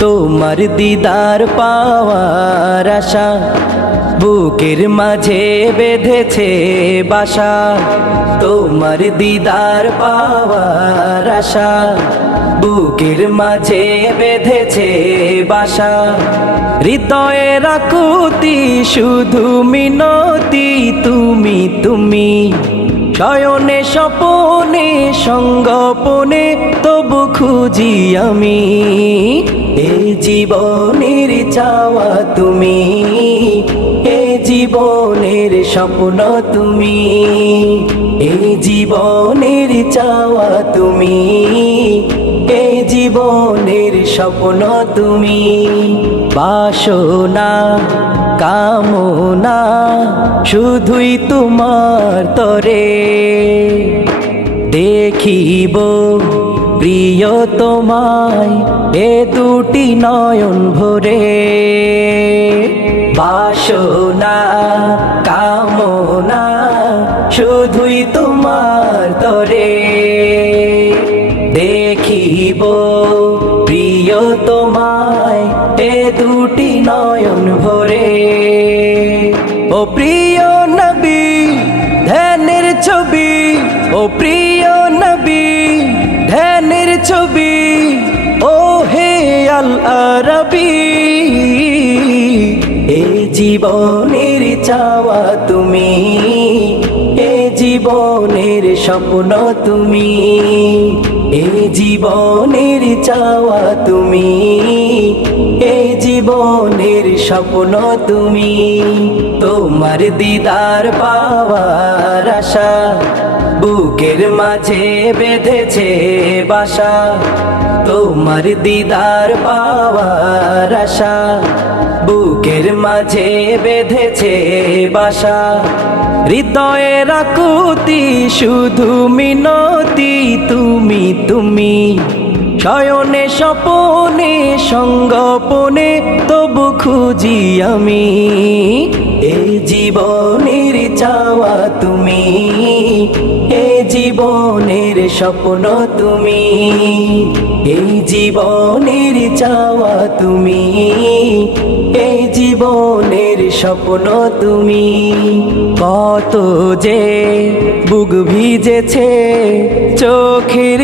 তোমার দিদার পাওয়ার আশা, বুকের মাঝে বেঁধেছে বাসা। তোমার দিদার পাওয়ার আশা, বুকের মাঝে বেঁধেছে বাসা। হৃদয়ে রাকুতি শুধু মিনতি, তুমি তুমি। শয়নে স্বপনে, সঙ্গপনে, তবু খুঁজি আমি। এ জীবনের চাওয়া তুমি, এ জীবনের স্বপ্ন তুমি, এ জীবনের চাওয়া তুমি। এ জীবনের স্বপ্ন তুমি বাসনা, কামনা, শুধুই তোমার তরে। দেখিব প্রিয় তোমায় এ দুটি নয়ন ভরে। বাসনা, কামনা, শুধুই তোমার তরে। দেখিব প্রিয় তোমায় এ দুটি নয়ন ভরে। ও প্রিয় নবী, ধ্যানের ছবি। ও প্রিয় নবী, ধ্যানের ছবি। ও হে আল আরবি, এ জীবনের চাওয়া তুমি। এ জীবনের স্বপ্ন তুমি। এ জীবনের চাওয়া তুমি, এ জীবনের স্বপ্ন তুমি, তোমার দিদার পাওয়ার আশা, বুকের মাঝে বেঁধেছে বাসা, তোমার দিদার পাওয়ার আশা বুকের মাঝে বেঁধেছে বাসা। হৃদয়ে রাকুতি শুধু মিনতি, তুমি তুমি। শয়নে, স্বপনে, সঙ্গপনে, তবু খুঁজি আমি। এই জীবনের চাওয়া তুমি, এ জীবনের স্বপ্ন তুমি এই জীবনের চাওয়া তুমি। স্বপ্ন তুমি কত যে বুক ভিজেছে, চোখের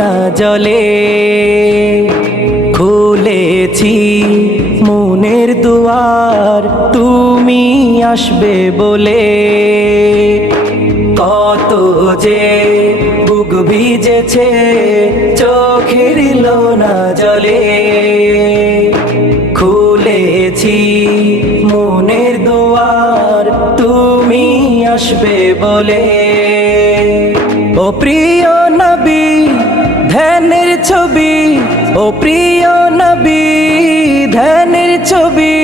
না জলে খুলেছি মনের দুয়ার, তুমি আসবে বলে কত যে বুক ভিজেছে, চোখের না জলে খুলেছি আসবে বলে। ও প্রিয় নবী, ধ্যানের ছবি। ও প্রিয় নবী, ধ্যানের ছবি।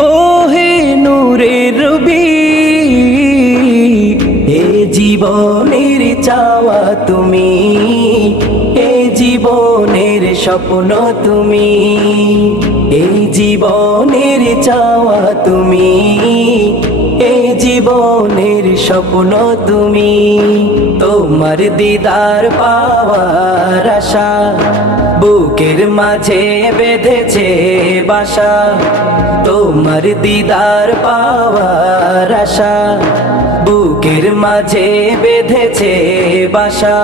ও হে নূরের রবি, এ জীবনের চাওয়া তুমি। এ জীবনের স্বপ্ন তুমি। এই জীবনের চাওয়া তুমি। জীবনের স্বপ্ন তুমি, তোমার দিদার পাওয়ার আশা, বুকের মাঝে বেঁধেছে বাসা, তোমার দিদার পাওয়ার আশা, বুকের মাঝে বেঁধেছে বাসা।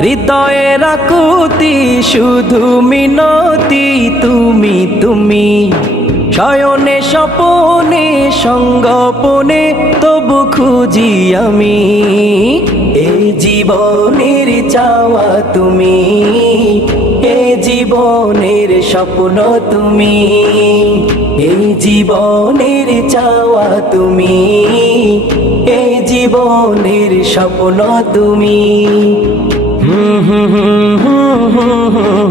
হৃদয়ে রাকুতি শুধু মিনতি, তুমি তুমি শয়নে সপনে সঙ্গপনে তবু খুঁজি আমি এই জীবনের চাওয়া তুমি এই জীবনের স্বপ্ন তুমি এই জীবনের চাওয়া তুমি এই জীবনের স্বপ্ন তুমি হুম হুম হুম হুম হুম